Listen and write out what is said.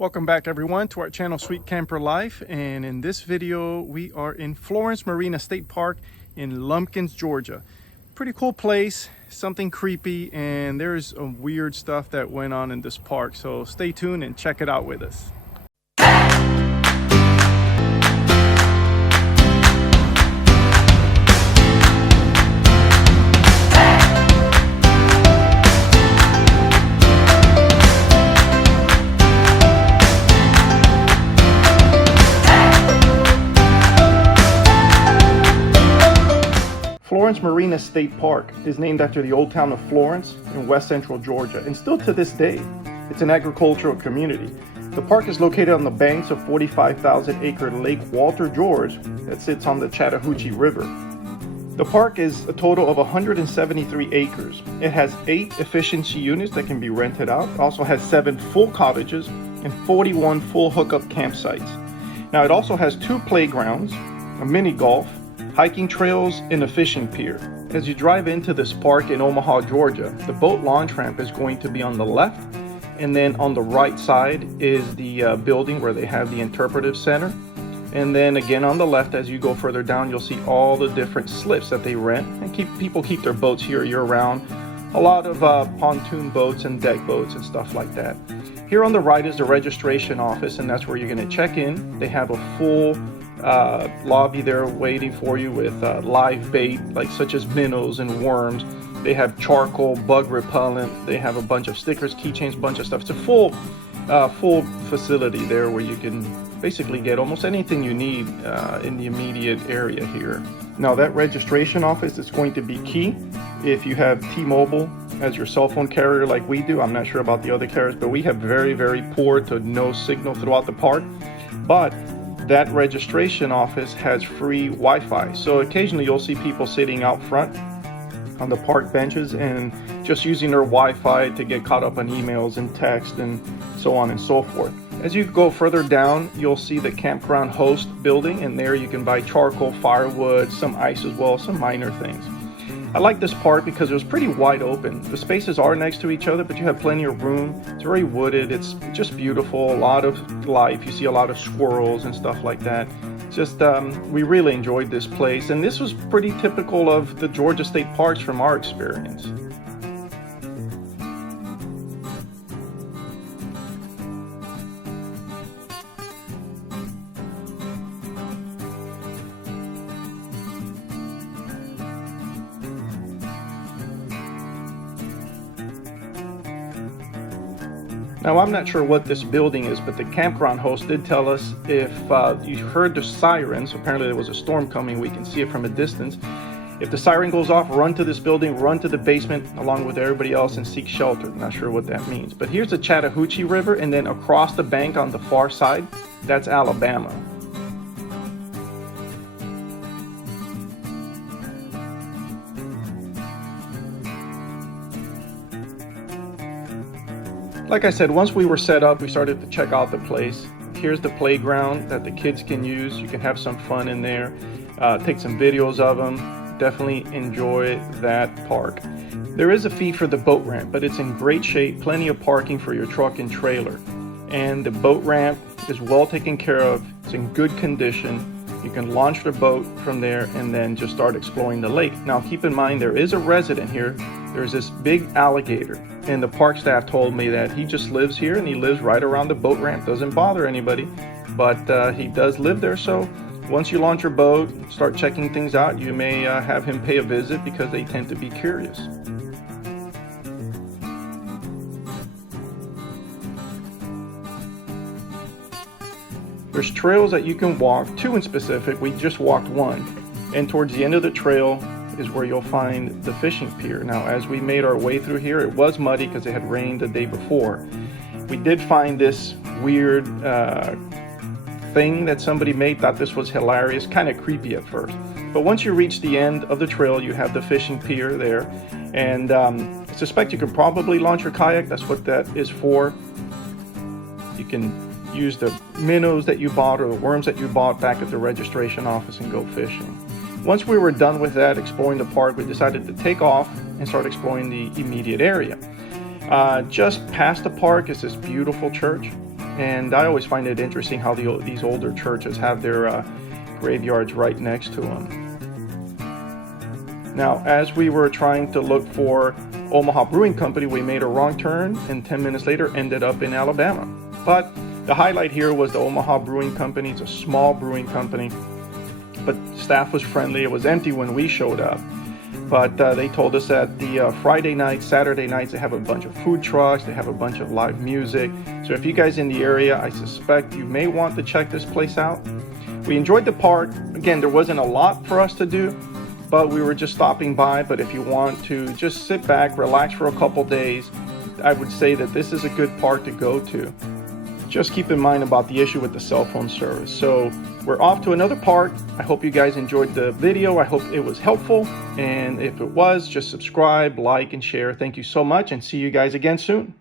Welcome back everyone to our channel Sweet Camper Life, and in this video we are in Florence Marina State Park in Lumpkins, Georgia. Pretty cool place, something creepy, and there's some weird stuff that went on in this park, so stay tuned and check it out with us. Florence Marina State Park is named after the old town of Florence in west central Georgia, and still to this day, it's an agricultural community. The park is located on the banks of 45,000 acre Lake Walter George that sits on the Chattahoochee River. The park is a total of 173 acres. It has 8 efficiency units that can be rented out. It also has 7 full cottages and 41 full hookup campsites. Now it also has 2 playgrounds, a mini golf, hiking trails, and a fishing pier. As you drive into this park in Omaha, Georgia, the boat launch ramp is going to be on the left, and then on the right side is the building where they have the interpretive center. And then again on the left, as you go further down, you'll see all the different slips that they rent, and people keep their boats here year-round. A lot of pontoon boats and deck boats and stuff like that. Here on the right is the registration office, and that's where you're going to check in. They have a full lobby there waiting for you with live bait such as minnows and worms. They have charcoal, bug repellent. They have a bunch of stickers, keychains, bunch of stuff. It's a full facility there where you can basically get almost anything you need in the immediate area here. Now that registration office is going to be key if you have T-Mobile as your cell phone carrier like we do. I'm not sure about the other carriers, but we have very, very poor to no signal throughout the park. But that registration office has free Wi-Fi. So occasionally you'll see people sitting out front on the park benches and just using their Wi-Fi to get caught up on emails and text and so on and so forth. As you go further down, you'll see the campground host building, and there you can buy charcoal, firewood, some ice as well, some minor things. I like this park because it was pretty wide open. The spaces are next to each other, but you have plenty of room. It's very wooded. It's just beautiful. A lot of life. You see a lot of squirrels and stuff like that. Just we really enjoyed this place, and this was pretty typical of the Georgia State Parks from our experience. Now, I'm not sure what this building is, but the campground host did tell us if you heard the sirens, apparently there was a storm coming, we can see it from a distance. If the siren goes off, run to this building, run to the basement along with everybody else and seek shelter. Not sure what that means. But here's the Chattahoochee River, and then across the bank on the far side, that's Alabama. Like I said, once we were set up, we started to check out the place. Here's the playground that the kids can use. You can have some fun in there, take some videos of them. Definitely enjoy that park. There is a fee for the boat ramp, but it's in great shape, plenty of parking for your truck and trailer. And the boat ramp is well taken care of. It's in good condition. You can launch the boat from there and then just start exploring the lake. Now keep in mind, there is a resident here. There's this big alligator, and the park staff told me that he just lives here and he lives right around the boat ramp. Doesn't bother anybody, but he does live there. So once you launch your boat, start checking things out, you may have him pay a visit because they tend to be curious. There's trails that you can walk, 2 in specific. We just walked 1, and towards the end of the trail is where you'll find the fishing pier. Now, as we made our way through here, it was muddy because it had rained the day before. We did find this weird thing that somebody made. Thought this was hilarious, kind of creepy at first. But once you reach the end of the trail, you have the fishing pier there. And I suspect you can probably launch your kayak. That's what that is for. You can use the minnows that you bought or the worms that you bought back at the registration office and go fishing. Once we were done with that, exploring the park, we decided to take off and start exploring the immediate area. Just past the park is this beautiful church. And I always find it interesting how these older churches have their graveyards right next to them. Now, as we were trying to look for Omaha Brewing Company, we made a wrong turn and 10 minutes later ended up in Alabama. But the highlight here was the Omaha Brewing Company. It's a small brewing company, but staff was friendly. It was empty when we showed up. But they told us that the Friday nights, Saturday nights, they have a bunch of food trucks, they have a bunch of live music. So if you guys in the area, I suspect you may want to check this place out. We enjoyed the park. Again, there wasn't a lot for us to do, but we were just stopping by. But if you want to just sit back, relax for a couple days, I would say that this is a good park to go to. Just keep in mind about the issue with the cell phone service. So we're off to another park. I hope you guys enjoyed the video. I hope it was helpful. And if it was, just subscribe, like, and share. Thank you so much, and see you guys again soon.